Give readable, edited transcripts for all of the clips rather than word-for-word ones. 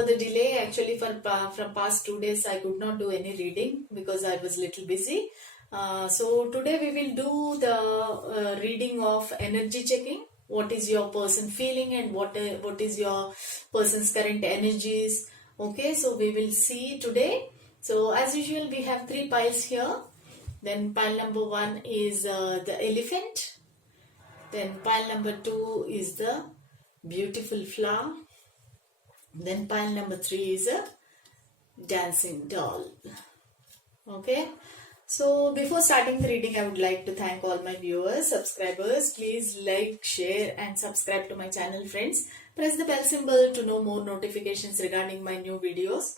for the delay. Actually, from past 2 days, I could not do any reading because I was little busy. So today we will do the reading of energy checking. What is your person feeling and what is your person's current energies? Okay, so we will see today. So as usual, we have 3 piles here. Then pile number 1 is the elephant. Then pile number 2 is the beautiful flower. Then pile number 3 is a dancing doll. Okay. So before starting the reading, I would like to thank all my viewers, subscribers. Please like, share and subscribe to my channel, friends. Press the bell symbol to know more notifications regarding my new videos.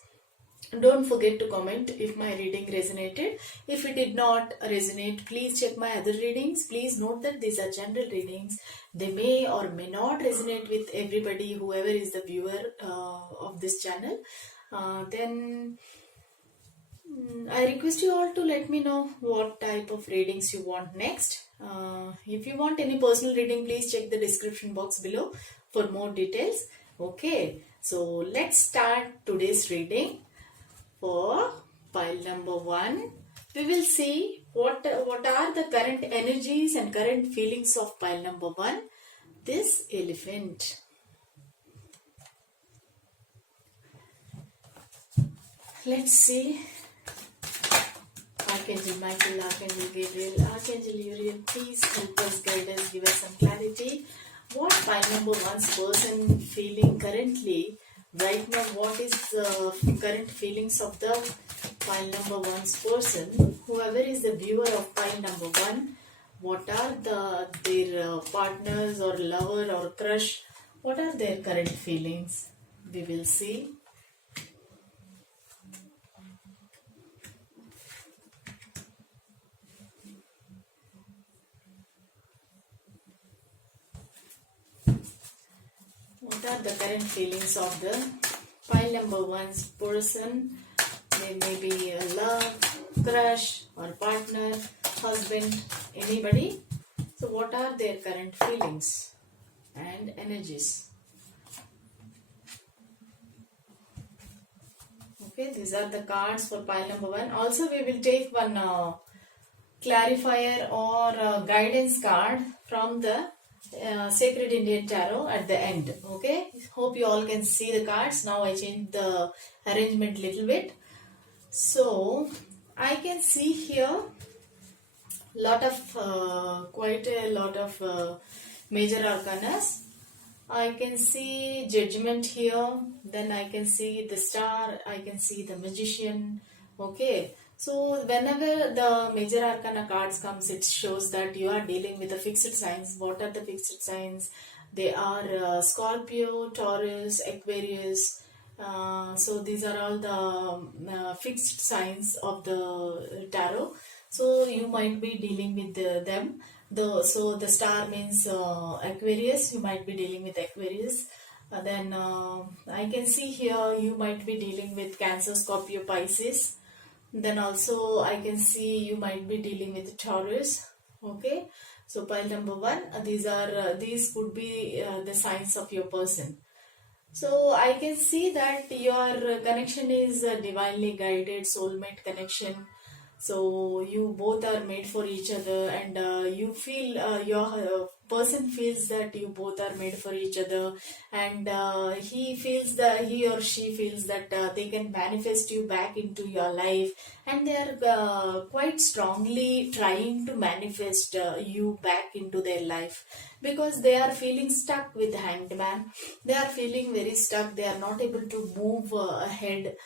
Don't forget to comment if my reading resonated. If it did not resonate, please check my other readings. Please note that these are general readings. They may or may not resonate with everybody, whoever is the viewer of this channel. Then I request you all to let me know what type of readings you want next. If you want any personal reading, please check the description box below for more details. Okay, so let's start today's reading. For pile number 1, we will see what are the current energies and current feelings of pile number 1, this elephant. Let's see. Archangel Michael, Archangel Gabriel, Archangel Uriel, please help us, guide us, give us some clarity. What pile number 1's person feeling currently? Right now, what is the current feelings of the pile number 1's person? Whoever is the viewer of pile number 1, what are their partners or lover or crush? What are their current feelings? We will see. What are the current feelings of the pile number 1's person? They may be a love, crush or partner, husband, anybody. So what are their current feelings and energies? Okay, these are the cards for pile number 1. Also we will take one clarifier or guidance card from the Sacred Indian Tarot at the end. Okay, hope you all can see the cards. Now I changed the arrangement little bit. So I can see here quite a lot of major arcanas. I can see Judgment here. Then I can see the Star. I can see the Magician. Okay. So whenever the major arcana cards comes, it shows that you are dealing with the fixed signs. What are the fixed signs? They are Scorpio, Taurus, Aquarius. So these are all the fixed signs of the tarot. So you might be dealing with them. So the star means Aquarius. You might be dealing with Aquarius. Then I can see here you might be dealing with Cancer, Scorpio, Pisces. Then also I can see you might be dealing with Taurus. Okay, so pile number 1, these could be the signs of your person. So I can see that your connection is divinely guided, soulmate connection. So you both are made for each other, and you feel your person feels that you both are made for each other, and he or she feels that they can manifest you back into your life, and they are quite strongly trying to manifest you back into their life, because they are feeling stuck with the Hanged Man. They are feeling very stuck. They are not able to move ahead.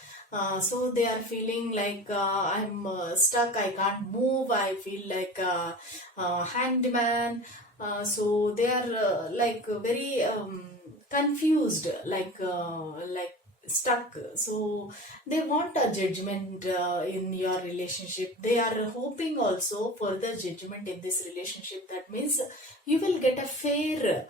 So they are feeling like I'm stuck, I can't move, I feel like Hanged Man. So they are like very confused, like stuck. So they want a judgment in your relationship. They are hoping also for the judgment in this relationship. That means you will get a fair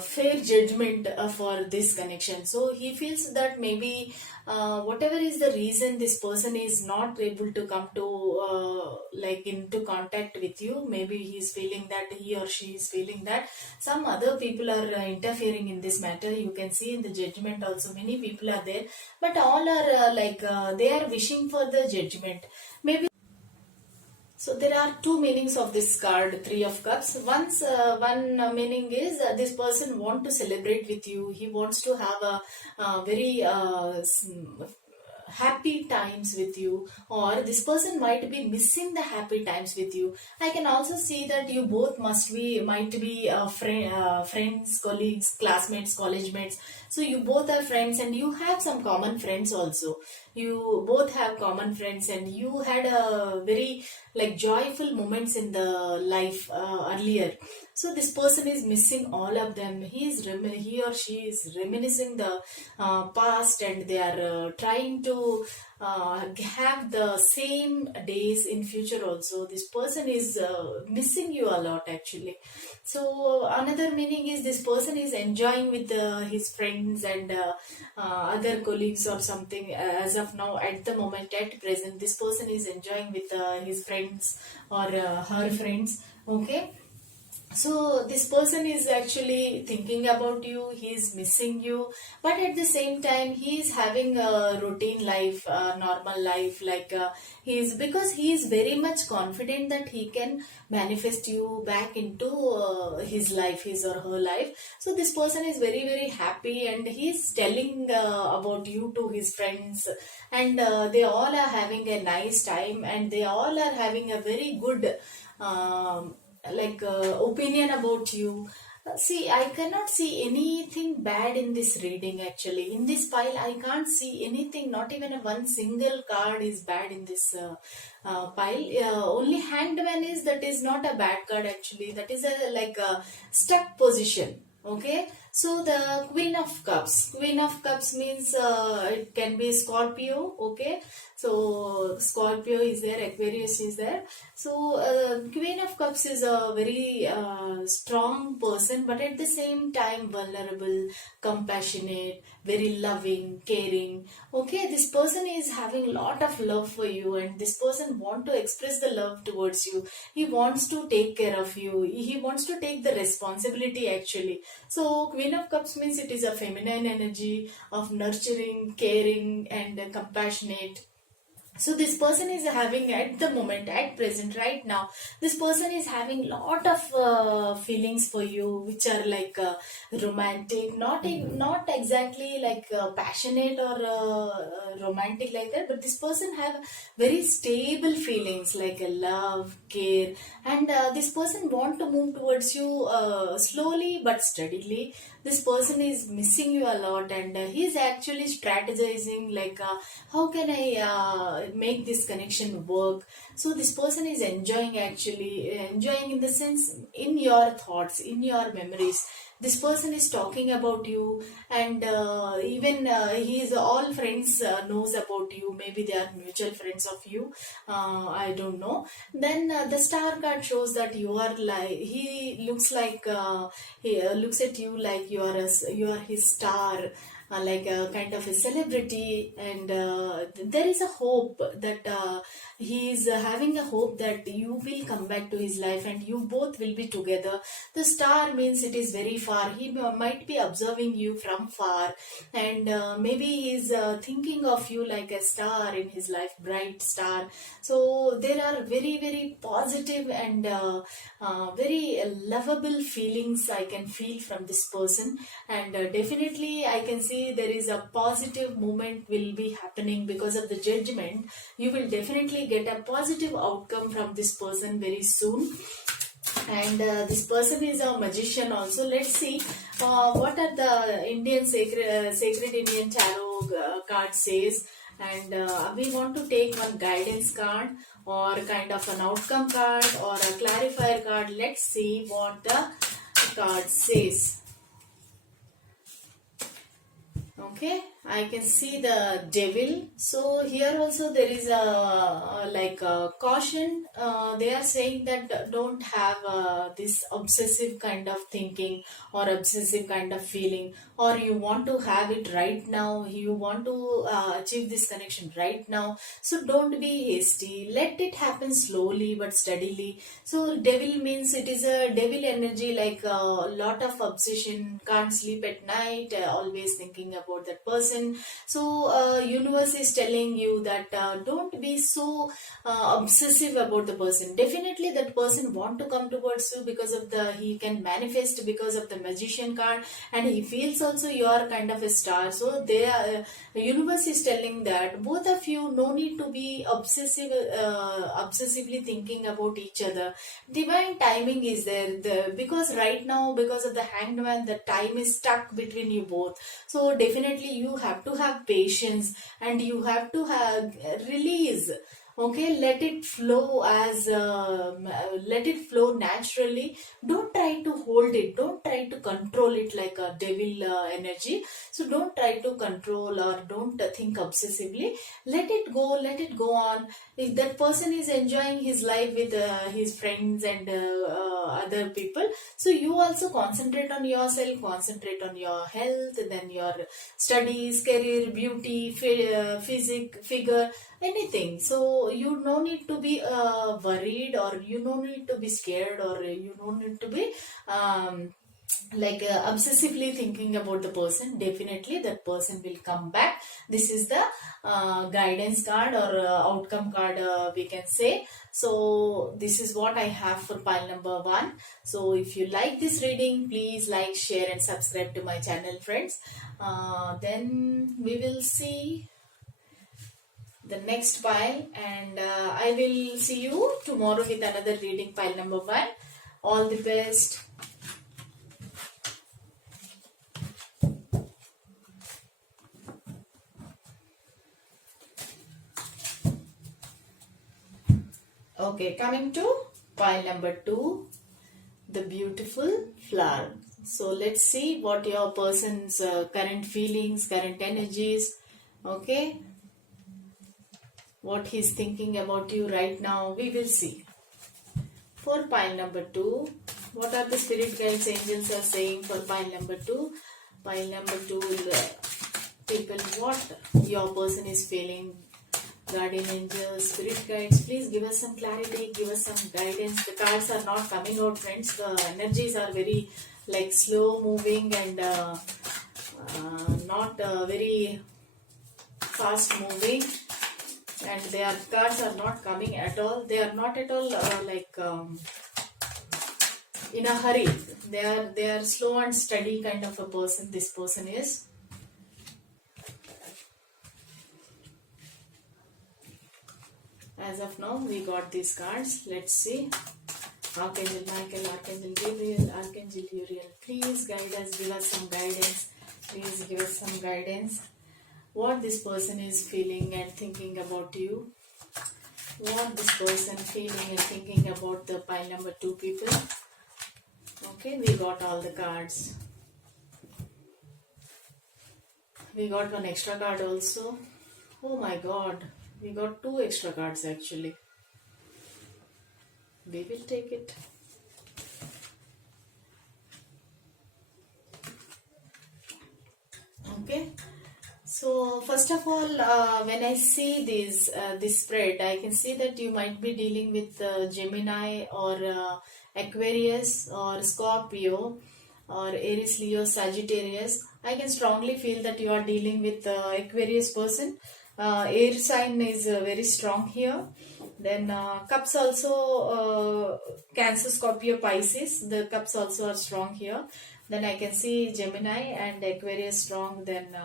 fair judgment for this connection. So he feels that maybe whatever is the reason this person is not able to come to like into contact with you, maybe he's feeling that, he or she is feeling that some other people are interfering in this matter. You can see in the judgment also many people are there, but all are they are wishing for the judgment. Maybe so there are two meanings of this card, Three of Cups. One meaning is this person want to celebrate with you. He wants to have a very happy times with you, or this person might be missing the happy times with you. I can also see that you both might be friends, colleagues, classmates, college mates. So you both are friends and you have some common friends also. You both have common friends and you had a very like joyful moments in the life earlier. So this person is missing all of them. He or she is reminiscing the past, and they are trying to have the same days in future also. This person is missing you a lot actually. So another meaning is this person is enjoying with his friends and other colleagues or something. As of now, at the moment, at present, this person is enjoying with his friends or her friends. Okay, so this person is actually thinking about you, he is missing you, but at the same time he is having a routine life, a normal life, because he is very much confident that he can manifest you back into his life, his or her life. So this person is very very happy and he is telling about you to his friends, and they all are having a nice time, and they all are having a very good opinion about you. See, I cannot see anything bad in this reading actually. In this pile, I can't see anything, not even a one single card is bad in this pile. Only Hanged Man that is not a bad card actually. That is a stuck position. Okay, so the Queen of Cups. Queen of Cups means it can be Scorpio. Okay, so Scorpio is there, Aquarius is there. So Queen of Cups is a very strong person, but at the same time vulnerable, compassionate, very loving, caring. Okay, this person is having lot of love for you, and this person want to express the love towards you. He wants to take care of you. He wants to take the responsibility actually. So Queen of Cups means it is a feminine energy of nurturing, caring, and compassionate. So this person is having at the moment, at present, right now, this person is having lot of feelings for you, which are romantic, not exactly passionate or romantic like that, but this person have very stable feelings like love, care, and this person want to move towards you slowly but steadily. This person is missing you a lot, and he is actually strategizing how can I make this connection work. So this person is enjoying in the sense, in your thoughts, in your memories. This person is talking about you, and even his all friends knows about you. Maybe they are mutual friends of you, I don't know. Then the Star card shows that you are he looks he looks at you like you are his star, like a kind of a celebrity, and there is a hope that he is having a hope that you will come back to his life and you both will be together. The star means it is very far. He might be observing you from far, and maybe he is thinking of you like a star in his life, bright star. So there are very very positive and very lovable feelings I can feel from this person, and definitely I can see there is a positive movement will be happening because of the judgment. You will definitely get a positive outcome from this person very soon. And this person is a magician also. Let's see what are the sacred Indian tarot card says, and we want to take one guidance card or kind of an outcome card or a clarifier card. Let's see what the card says. Okay, I can see the devil. So here also there is a like a caution. They are saying that don't have this obsessive kind of thinking or obsessive kind of feeling, or you want to have it right now. You want to achieve this connection right now. So don't be hasty. Let it happen slowly but steadily. So devil means it is a devil energy, like a lot of obsession, can't sleep at night, always thinking about that person. So universe is telling you that don't be so obsessive about the person. Definitely that person want to come towards you because of the, he can manifest because of the magician card, and he feels also you are kind of a star. So they are, universe is telling that both of you no need to be obsessively thinking about each other. Divine timing is there, because right now, because of the hanged man, the time is stuck between you both. So definitely you have to have patience, and you have to have release. Okay, let it flow as let it flow naturally. Don't try to hold it, don't try to control it like a devil energy. So don't try to control, or don't think obsessively. Let it go, let it go on. If that person is enjoying his life with his friends and other people, so you also concentrate on yourself, concentrate on your health, then your studies, career, beauty, physique, figure, anything. So you no need to be worried, or you no need to be scared, or you no need to be like obsessively thinking about the person. Definitely that person will come back. This is the guidance card, or outcome card, we can say. So this is what I have for pile number 1. So if you like this reading, please like, share and subscribe to my channel, friends. Then we will see the next pile, and I will see you tomorrow with another reading, pile number 1. All the best. Okay, coming to pile number 2, the beautiful flower. So let's see what your person's current feelings, current energies, okay, what he's thinking about you right now. We will see. For pile number 2, what are the spirit guides, angels are saying for pile number 2? Pile number 2, people, what your person is feeling. Guardian angels, spirit guides, please give us some clarity, give us some guidance. The cards are not coming out, friends. The energies are very like slow moving, and not very fast moving, and their cards are not coming at all. They are not at all like in a hurry. They are slow and steady kind of a person. This person is. As of now, we got these cards. Let's see. Archangel Michael, Archangel Gabriel, Archangel Uriel, please guide us, give us some guidance. Please give us some guidance. What this person is feeling and thinking about you. What this person feeling and thinking about the pile number 2 people. Okay, we got all the cards. We got one extra card also. Oh my god. We got 2 extra cards actually. We will take it. Okay. So first of all, when I see this spread, I can see that you might be dealing with Gemini, or Aquarius, or Scorpio, or Aries, Leo, Sagittarius. I can strongly feel that you are dealing with Aquarius person. Air sign is very strong here. Then cups also, Cancer, Scorpio, Pisces. The cups also are strong here. Then I can see Gemini and Aquarius strong. Then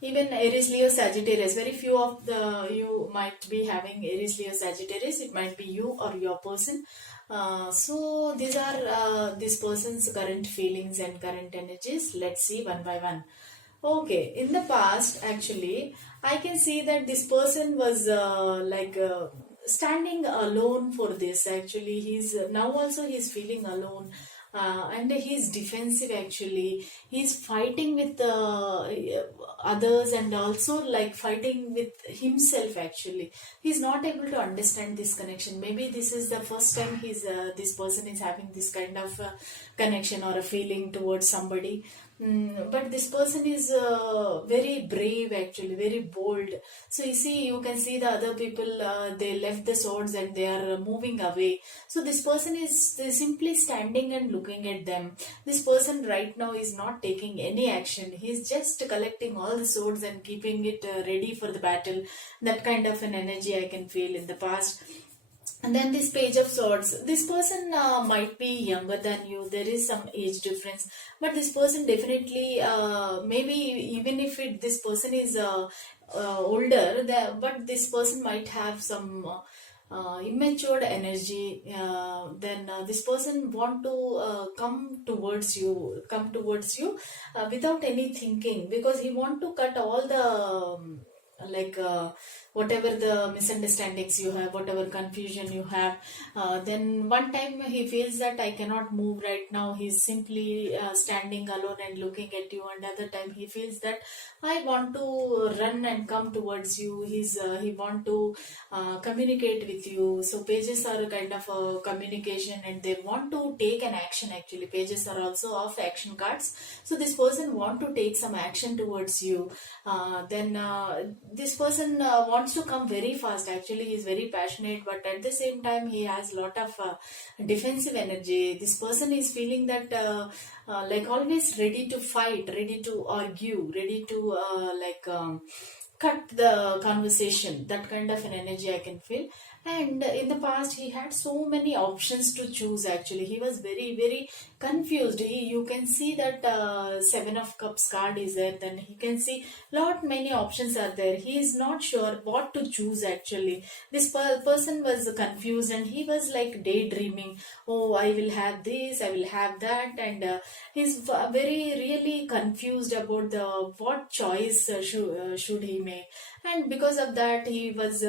even Aries, Leo, Sagittarius. Very few of you might be having Aries, Leo, Sagittarius. It might be you or your person. So these are this person's current feelings and current energies. Let's see one by one. Okay, in the past, actually, I can see that this person was standing alone for this. Actually, he's now also he's feeling alone. and he's defensive actually. He's fighting with others, and also like fighting with himself actually. He's not able to understand this connection. Maybe this is the first time this person is having this kind of connection or a feeling towards somebody. But this person is very brave actually, very bold. So you see, you can see the other people, they left the swords and they are moving away. So this person is simply standing and looking at them. This person right now is not taking any action. He's just collecting all the swords and keeping it ready for the battle. That kind of an energy I can feel in the past. And then this page of swords, this person might be younger than you. There is some age difference, but this person definitely, maybe even if this person is older, but this person might have some immature energy. Then this person want to come towards you without any thinking, because he want to cut all the like whatever the misunderstandings you have, whatever confusion you have. Then one time he feels that I cannot move right now. He's simply standing alone and looking at you. And other time he feels that I want to run and come towards you. He want to communicate with you. So pages are a kind of a communication, and they want to take an action actually. Pages are also of action cards. So this person want to take some action towards you. Then this person wants to come very fast. Actually, he is very passionate, but at the same time, he has lot of defensive energy. This person is feeling that like always ready to fight, ready to argue, ready to cut the conversation. That kind of an energy I can feel. And in the past he had so many options to choose. Actually, he was very very confused. You can see that seven of cups card is there. Then he can see lot many options are there. He is not sure what to choose actually. This person was confused, and he was like daydreaming. Oh, I will have this, I will have that. And he's very really confused about the what choice should he make. And because of that he was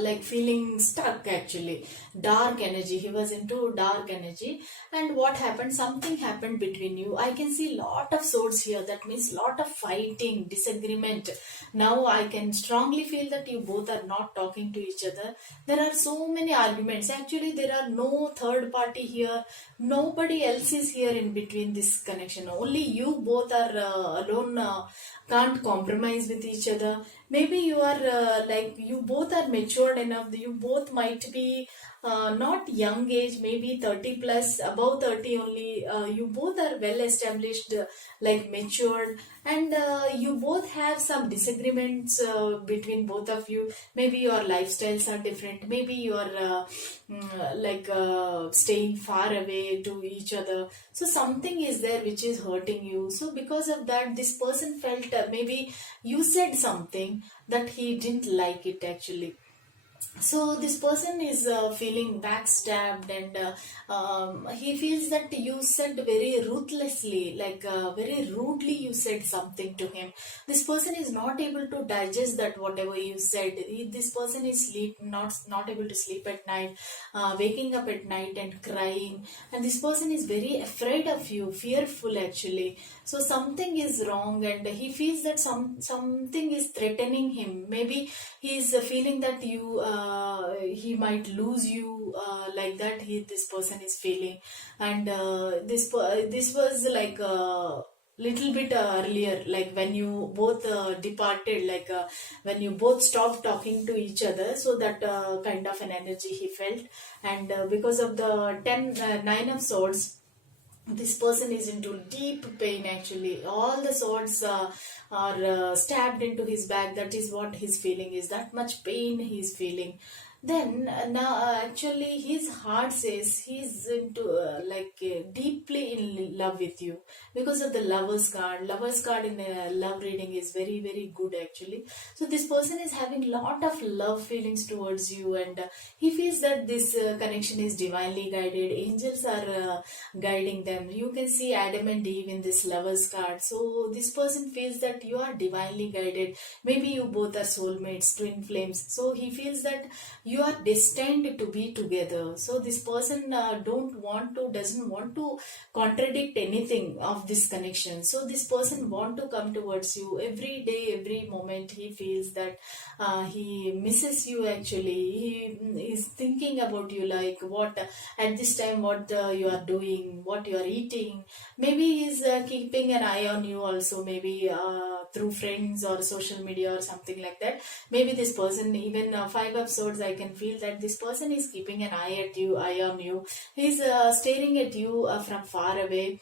like feeling stuck actually. Dark energy, he was into dark energy. And what happened, something happened between you. I can see lot of swords here. That means lot of fighting, disagreement. Now I can strongly feel that you both are not talking to each other. There are so many arguments. Actually, there are no third party here. Nobody else is here in between this connection. Only you both are alone, can't compromise with each other. Maybe you are like you both are matured enough. You both might be not young age, maybe 30 plus, above 30 only. You both are well established, like matured. And you both have some disagreements between both of you. Maybe your lifestyles are different. Maybe you are staying far away to each other. So something is there which is hurting you. So because of that, this person felt maybe you said something that he didn't like it actually. So this person is feeling backstabbed, and he feels that you said very ruthlessly, like very rudely you said something to him. This person is not able to digest that whatever you said. This person is not able to sleep at night, waking up at night and crying. And this person is very afraid of you, fearful actually. So something is wrong, and he feels that something is threatening him. Maybe he is feeling that he might lose you, like that this person is feeling. And this was like little bit earlier, like when you both departed, like when you both stopped talking to each other. So that kind of an energy he felt. And because of the 9 of swords, this person is into deep pain actually. All the swords are stabbed into his back. That is what his feeling is. That much pain he is feeling. Then now actually his heart says he's into deeply in love with you, because of the lovers card. Lovers card in a love reading is very very good actually. So this person is having lot of love feelings towards you, and he feels that this connection is divinely guided. Angels are guiding them. You can see Adam and Eve in this lovers card. So this person feels that you are divinely guided. Maybe you both are soulmates, twin flames. So he feels that you are destined to be together. So this person doesn't want to contradict anything of this connection. So this person want to come towards you every day, every moment. He feels that he misses you actually. He is thinking about you, like what at this time, what you are doing, what you are eating. Maybe he's keeping an eye on you also, maybe through friends or social media or something like that. Maybe this person, even 5 episodes, I can feel that this person is keeping an eye on you. He's staring at you from far away.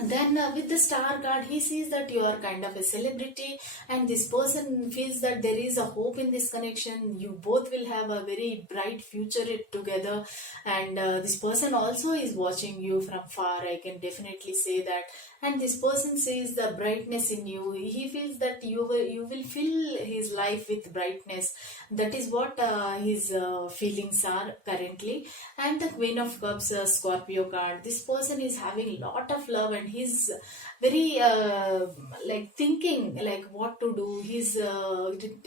Then with the star card, he sees that you are kind of a celebrity, and this person feels that there is a hope in this connection. You both will have a very bright future together, and this person also is watching you from far, I can definitely say that. And this person sees the brightness in you. He feels that you will fill his life with brightness. That is what his feelings are currently. And the Queen of Cups, Scorpio card, this person is having lot of love, and he's very like thinking like what to do. He's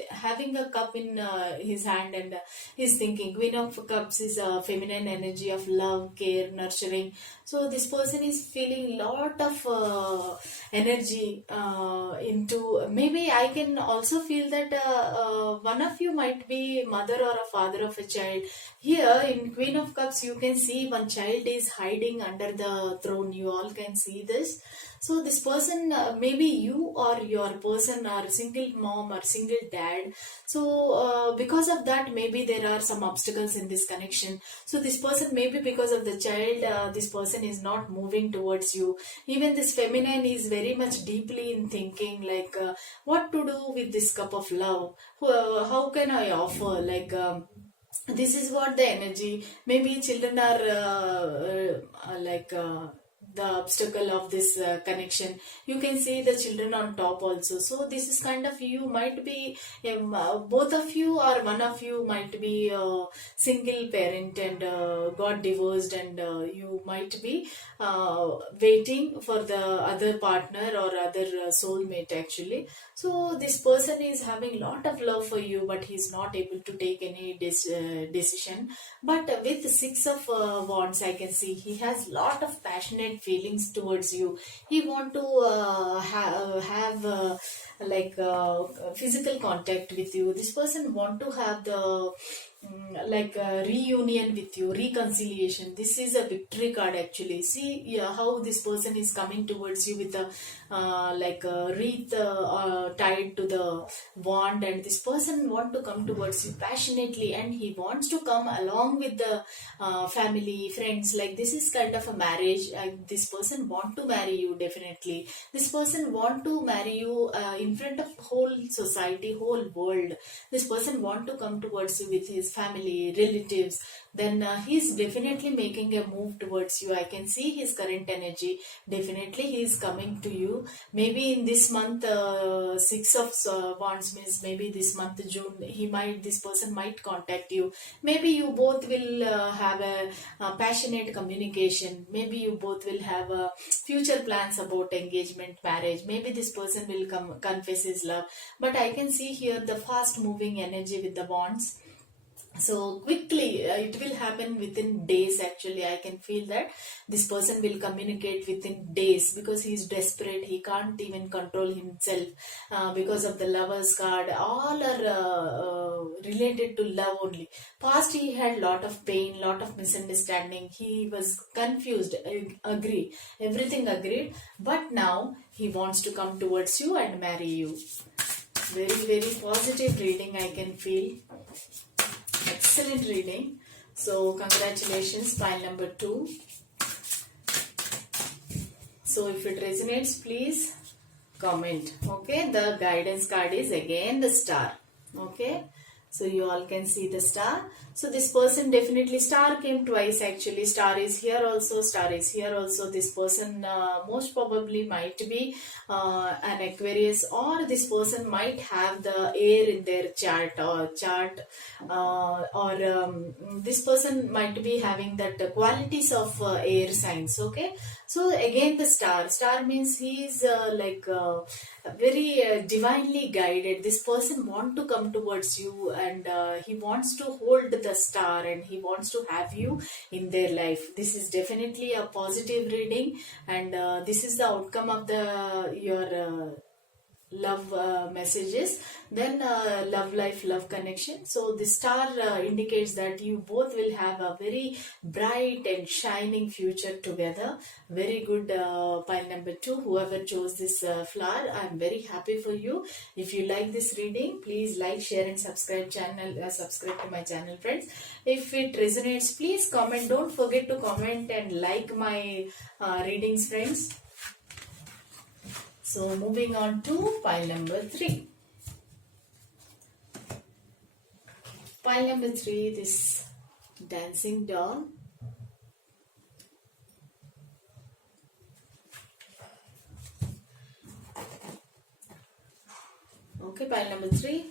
having a cup in his hand, and he's thinking. Queen of Cups is a feminine energy of love, care, nurturing. So this person is feeling lot of energy into. Maybe I can also feel that one of you might be mother or a father of a child. Here in Queen of Cups, you can see one child is hiding under the throne. You all can see this. So this person, maybe you or your person are single mom or single dad. So because of that, maybe there are some obstacles in this connection. So this person, maybe because of the child, this person is not moving towards you. Even this feminine is very much deeply in thinking like what to do with this cup of love. How can I offer? Like this is what the energy. Maybe children are like the obstacle of this connection. You can see the children on top also. So this is kind of, you might be both of you or one of you might be single parent and got divorced, and you might be waiting for the other partner or other soulmate actually. So this person is having lot of love for you, but he's not able to take any decision. But with 6 of wands, I can see he has lot of passionate feelings towards you. He want to have like physical contact with you. This person want to have the like reunion with you, reconciliation. This is a victory card actually. See, yeah, how this person is coming towards you with a like a wreath tied to the wand, and this person want to come towards you passionately, and he wants to come along with the family, friends. Like this is kind of a marriage. This person want to marry you definitely. This person want to marry you in front of whole society, whole world. This person want to come towards you with his family, relatives. Then he's definitely making a move towards you. I can see his current energy. Definitely he is coming to you. Maybe in this month, 6 of wands means maybe this month June, this person might contact you. Maybe you both will have a passionate communication. Maybe you both will have future plans about engagement, marriage. Maybe this person will confess his love. But I can see here the fast moving energy with the wands. So quickly it will happen within days actually. I can feel that this person will communicate within days, because he is desperate. He can't even control himself because of the Lovers card. All are related to love only. Past he had lot of pain, lot of misunderstanding. He was confused. Agree, everything agreed, but now he wants to come towards you and marry you. Very very positive reading, I can feel. Excellent reading. So congratulations, pile number 2. So if it resonates, please comment. Okay, the guidance card is again the star. Okay, so you all can see the star. So this person definitely, star came twice actually. Star is here also, star is here also. This person most probably might be an Aquarius, or this person might have the air in their chart, or this person might be having that qualities of air signs. Okay, so again the star means he is like very divinely guided. This person want to come towards you, and he wants to hold the star, and he wants to have you in their life. This is definitely a positive reading, and this is the outcome of the your love messages. Then love life, love connection. So the star indicates that you both will have a very bright and shining future together. Very good. Pile number 2, whoever chose this flower, I'm very happy for you. If you like this reading, please like, share and subscribe subscribe to my channel, friends. If it resonates, please comment. Don't forget to comment and like my readings, friends. So moving on to pile number 3. Pile number 3, this dancing doll. Okay, pile number 3.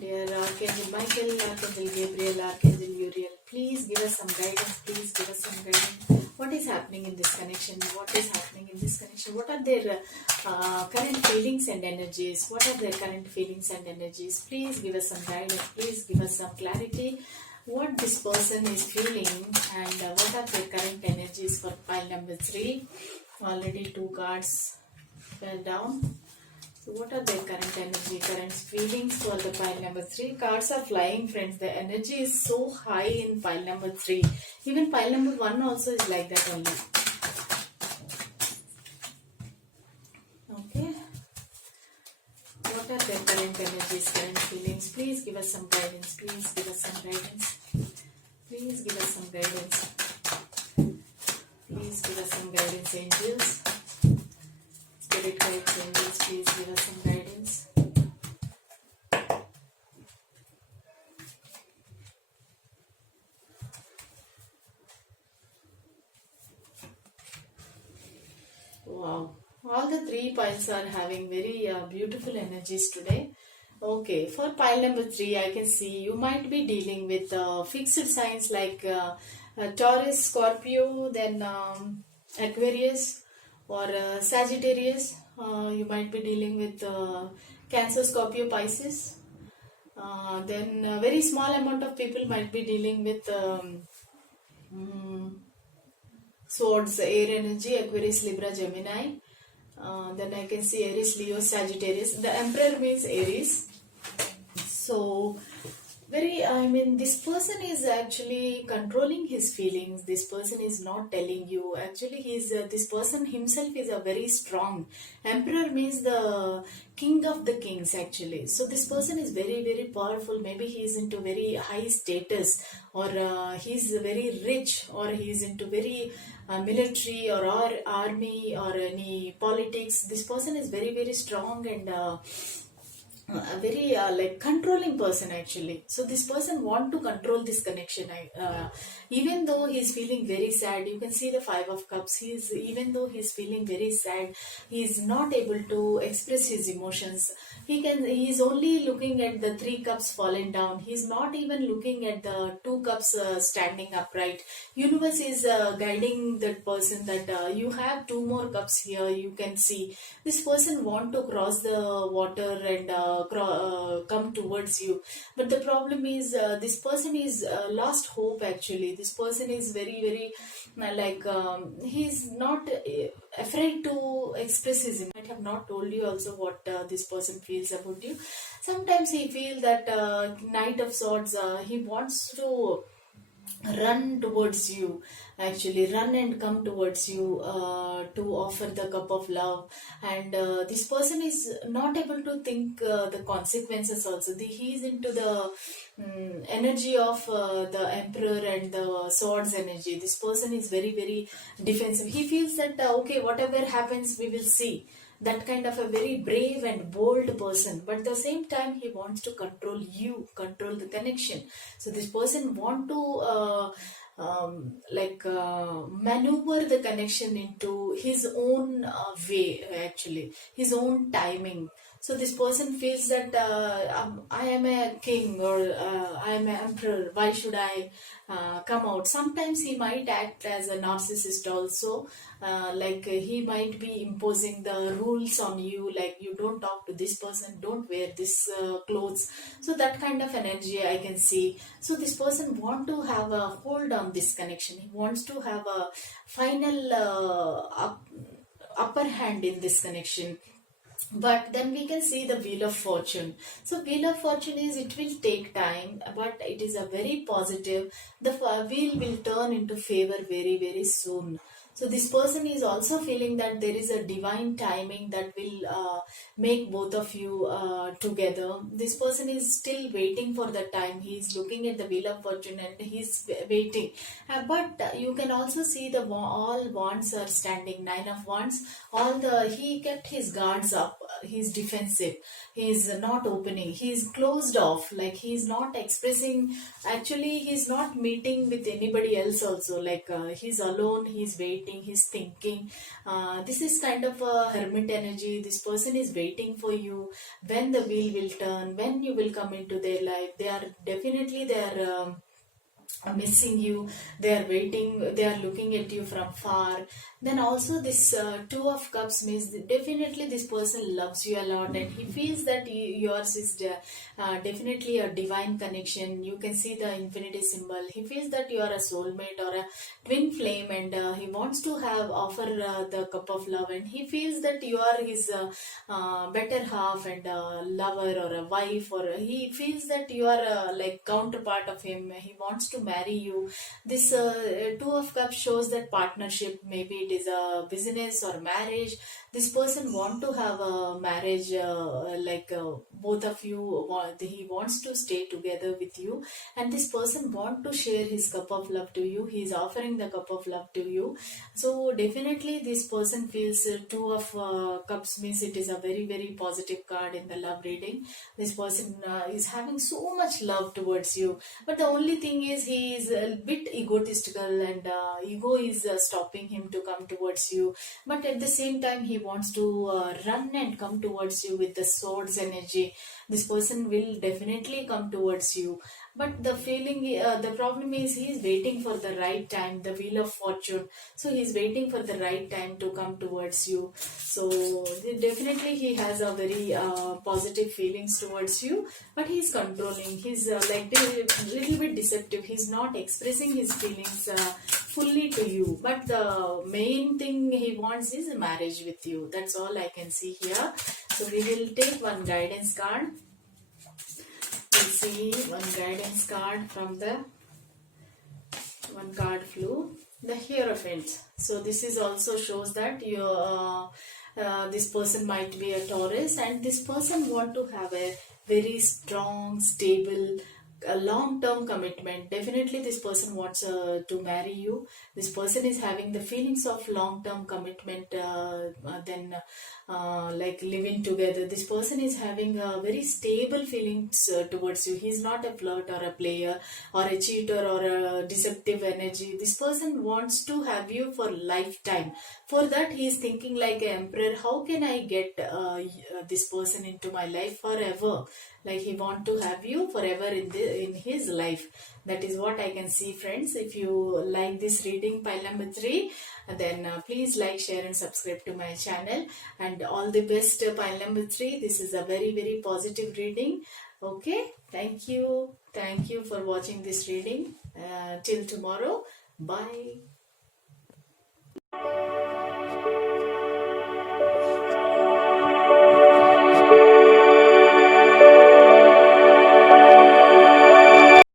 Dear Archangel Michael, Archangel Gabriel, Archangel Uriel, please give us some guidance. Please give us some guidance. What is happening in this connection? What is happening in this connection? What are their current feelings and energies? What are their current feelings and energies? Please give us some guidance. Please give us some clarity. What this person is feeling, and what are their current energies for pile number 3? Already 2 cards fell down. So what are their current energy, current feelings for the pile number 3? Cards are flying, friends. The energy is so high in pile number 3. Even pile number 1 also is like that only. Okay. What are their current energies, current feelings? Please give us some guidance. Please give us some guidance. Please give us some guidance. Please give us some guidance, angels. Spirit guides, angels, please give us some guidance. Wow, all the 3 piles are having very beautiful energies today. Okay, for pile number 3, I can see you might be dealing with fixed signs like Taurus, Scorpio, then Aquarius, or Sagittarius. You might be dealing with Cancer, Scorpio, Pisces. Then a very small amount of people might be dealing with Swords, air energy, Aquarius, Libra, Gemini. Then I can see Aries, Leo, Sagittarius. The Emperor means Aries. So this person is actually controlling his feelings. This person is not telling you. Actually, this person himself is a very strong. Emperor means the king of the kings, actually. So this person is very, very powerful. Maybe he is into very high status, or he is very rich, or he is into very military or army or any politics. This person is very, very strong and a very like controlling person, actually. So this person want to control this connection. Even though he's feeling very sad, you can see the 5 of cups. Even though he's feeling very sad, he is not able to express his emotions. He's only looking at the 3 cups fallen down. He's not even looking at the 2 cups standing upright. Universe is guiding that person that you have 2 more cups here. You can see this person want to cross the water and come towards you, but the problem is this person is lost hope, actually. This person is very, very he's not afraid to express his emotion. I have not told you also what this person feels about you. Sometimes he feels that Knight of Swords, he wants to run towards you, actually run and come towards you to offer the cup of love. And this person is not able to think the consequences also. He is into the energy of the Emperor and the Swords energy. This person is very, very defensive. He feels that okay, whatever happens we will see. That kind of a very brave and bold person, but at the same time he wants to control you, control the connection. So this person want to maneuver the connection into his own way, actually his own timing. So this person feels that I am a king, or I am an emperor. Why should I come out. Sometimes he might act as a narcissist also, like he might be imposing the rules on you, like you don't talk to this person, don't wear this clothes. So that kind of energy I can see. So this person want to have a hold on this connection. He wants to have a final upper hand in this connection. But then we can see the wheel of fortune. So wheel of fortune is, it will take time, but it is a very positive. The wheel will turn into favor very very soon. So this person is also feeling that there is a divine timing that will make both of you together. This person is still waiting for the time. He is looking at the wheel of fortune and he's waiting. But you can also see the all wands are standing, nine of wands. All the, he kept his guards up. He's defensive. He is not opening. He is closed off. Like he is not expressing. Actually, he is not meeting with anybody else. Also, like he's alone. He's waiting. He's thinking. This is kind of a hermit energy. This person is waiting for you. When the wheel will turn. When you will come into their life. They are definitely there. Missing you. They are waiting, they are looking at you from far. Then also this two of cups means definitely this person loves you a lot, and he feels that yours is definitely a divine connection. You can see the infinity symbol. He feels that you are a soulmate or a twin flame, and he wants to have offer the cup of love, and he feels that you are his better half and lover or a wife, or he feels that you are like counterpart of him. He wants to marry you. This two of cups shows that partnership. Maybe it is a business or marriage. This person want to have a marriage, like both of you want, he wants to stay together with you, and this person want to share his cup of love to you. He is offering the cup of love to you. So definitely this person feels two of cups means it is a very very positive card in the love reading. This person is having so much love towards you, but the only thing is he is a bit egotistical, and ego is stopping him to come towards you. But at the same time he wants to run and come towards you with the swords energy. This person will definitely come towards you, but the feeling, the problem is he is waiting for the right time, the wheel of fortune. So he is waiting for the right time to come towards you. So definitely he has a very positive feelings towards you, but he is controlling. He's like a little bit deceptive. He's not expressing his feelings fully to you, but the main thing he wants is a marriage with you. That's all I can see here. So we will take one guidance card. We'll see one guidance card from the one card flew, the Hierophant. So this is also shows that you this person might be a Taurus, and this person want to have a very strong, stable, a long-term commitment. Definitely this person wants to marry you. This person is having the feelings of long-term commitment, then like living together. This person is having a very stable feelings towards you. He's not a flirt or a player or a cheater or a deceptive energy. This person wants to have you for lifetime. For that he is thinking like an emperor, how can I get this person into my life forever? Like he want to have you forever in his life. That is what I can see, friends. If you like this reading, pile number 3, then please like, share and subscribe to my channel. And all the best, pile number 3. This is a very very positive reading. Okay, thank you for watching this reading. Till tomorrow, bye.